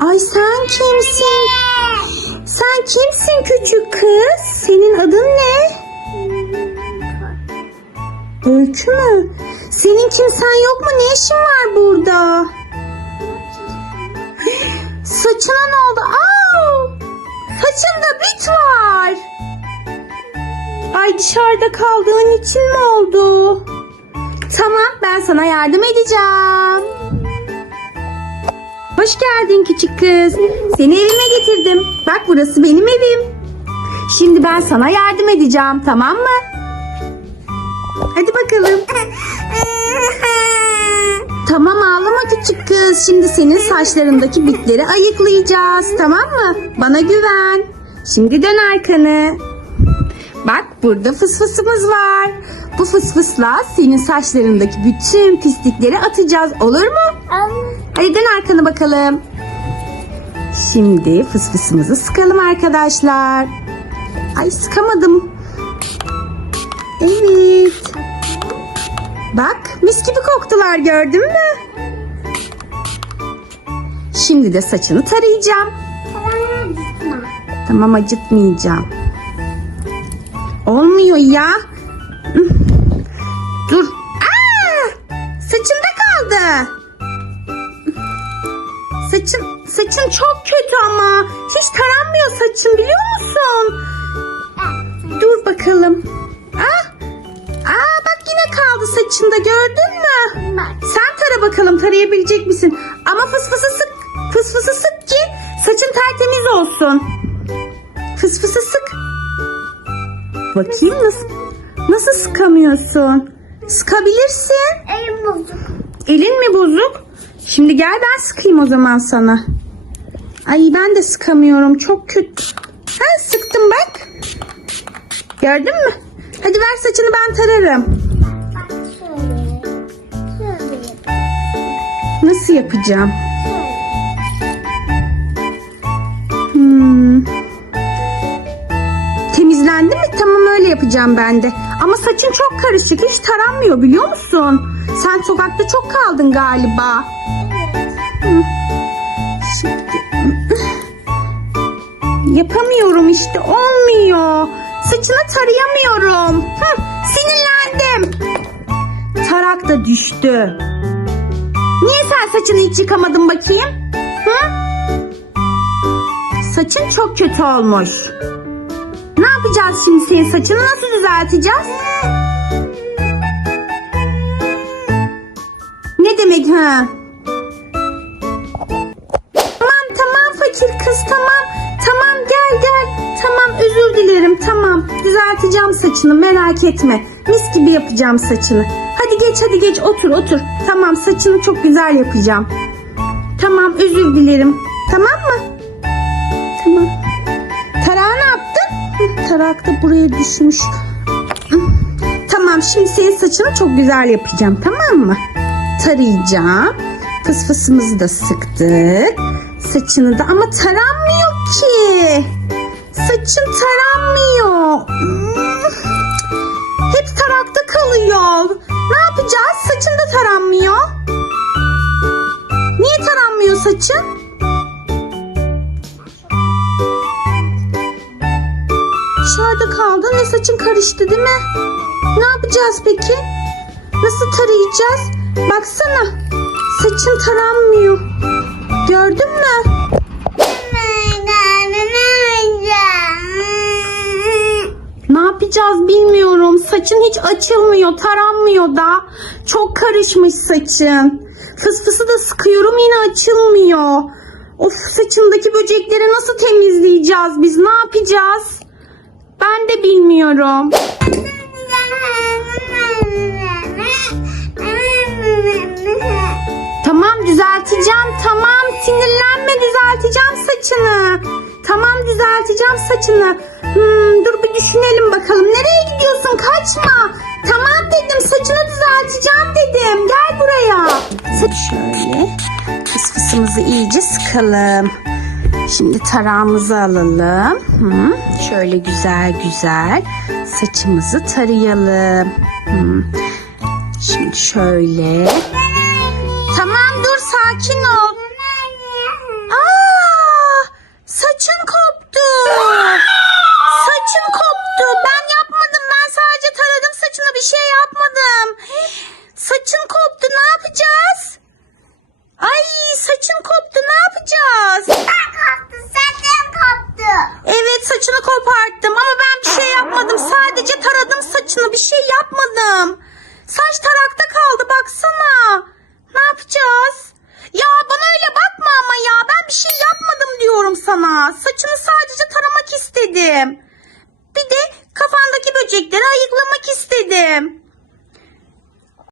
Ay sen kimsin? Sen kimsin küçük kız? Senin adın ne? Öykü mü? Senin kimsen yok mu? Ne işin var burada? Saçına ne oldu? Aa! Saçında bit var. Ay dışarıda kaldığın için mi oldu? Tamam ben sana yardım edeceğim. Hoş geldin küçük kız. Seni evime getirdim. Bak burası benim evim. Şimdi ben sana yardım edeceğim tamam mı? Hadi bakalım. Tamam ağlama küçük kız. Şimdi senin saçlarındaki bitleri ayıklayacağız tamam mı? Bana güven. Şimdi dön arkanı. Bak burada fısfısımız var. Bu fısfısla senin saçlarındaki bütün pislikleri atacağız olur mu? Hadi dön arkanı bakalım. Şimdi fısfısımızı sıkalım arkadaşlar. Ay sıkamadım. Evet. Bak mis gibi koktular gördün mü? Şimdi de saçını tarayacağım. Tamam acıtmayacağım. Olmuyor ya. Kaldı. Saçın, saçın çok kötü ama. Hiç taranmıyor saçın biliyor musun? Dur bakalım. Ah! Aa bak yine kaldı saçında gördün mü? Sen tara bakalım tarayabilecek misin? Ama fısfısı sık. Fısfısı sık ki saçın tertemiz olsun. Fısfısı sık. Bakayım nasıl, nasıl sıkamıyorsun? Sıkabilirsin. Elim bozuk. Elin mi bozuk? Şimdi gel ben sıkayım o zaman sana. Ay ben de sıkamıyorum. Çok kötü. Ha sıktım bak. Gördün mü? Hadi ver saçını ben tararım. Nasıl yapacağım? Tamam öyle yapacağım ben de. Ama saçın çok karışık. Hiç taranmıyor biliyor musun? Sen sokakta çok kaldın galiba. Şimdi... Yapamıyorum işte. Olmuyor. Saçını tarayamıyorum. Hı, sinirlendim. Tarak da düştü. Niye sen saçını hiç yıkamadın bakayım? Hı? Saçın çok kötü olmuş. Ne yapacağız şimdi senin saçını nasıl düzelteceğiz? Ne demek ha? Tamam tamam fakir kız tamam. Tamam gel gel. Tamam özür dilerim tamam. Düzelteceğim saçını merak etme. Mis gibi yapacağım saçını. Hadi geç hadi geç otur otur. Tamam saçını çok güzel yapacağım. Tamam özür dilerim. Tamam mı? Hı, Tarak da buraya düşmüş. Tamam şimdi senin saçını çok güzel yapacağım tamam mı? Tarayacağım. Fısfısımızı da sıktık. Saçını da ama taranmıyor ki. Saçın taranmıyor. Hmm. Hep tarakta kalıyor. Dışarıda kaldın ve saçın karıştı değil mi? Ne yapacağız peki? Nasıl tarayacağız? Baksana. Saçın taranmıyor. Gördün mü? Ne yapacağız bilmiyorum. Saçın hiç açılmıyor, taranmıyor da. Çok karışmış saçın. Fısfısı da sıkıyorum yine açılmıyor. Of saçındaki böcekleri nasıl temizleyeceğiz biz? Ne yapacağız? Ben de bilmiyorum. Tamam düzelteceğim. Tamam sinirlenme düzelteceğim saçını. Tamam düzelteceğim saçını. Hmm, dur bir düşünelim bakalım. Nereye gidiyorsun? Kaçma. Tamam dedim saçını düzelteceğim dedim. Gel buraya. Saç şöyle. Fısfısımızı iyice sıkalım. Şimdi tarağımızı alalım. Hı. Şöyle güzel güzel saçımızı tarayalım. Hı. Şimdi şöyle. Tamam dur sakin ol. Aa, saçın koptu. Saçın koptu. Ben yapmadım. Ben sadece taradım saçını. Bir şey yapmadım. Saçın koptu. Ne yapacağız? Ay saçın koptu. Ne yapacağız? Evet saçını koparttım ama ben bir şey yapmadım. Sadece taradım saçını. Bir şey yapmadım. Saç tarakta kaldı baksana. Ne yapacağız? Ya bana öyle bakma ama ya. Ben bir şey yapmadım diyorum sana. Saçını sadece taramak istedim. Bir de kafandaki böcekleri ayıklamak istedim.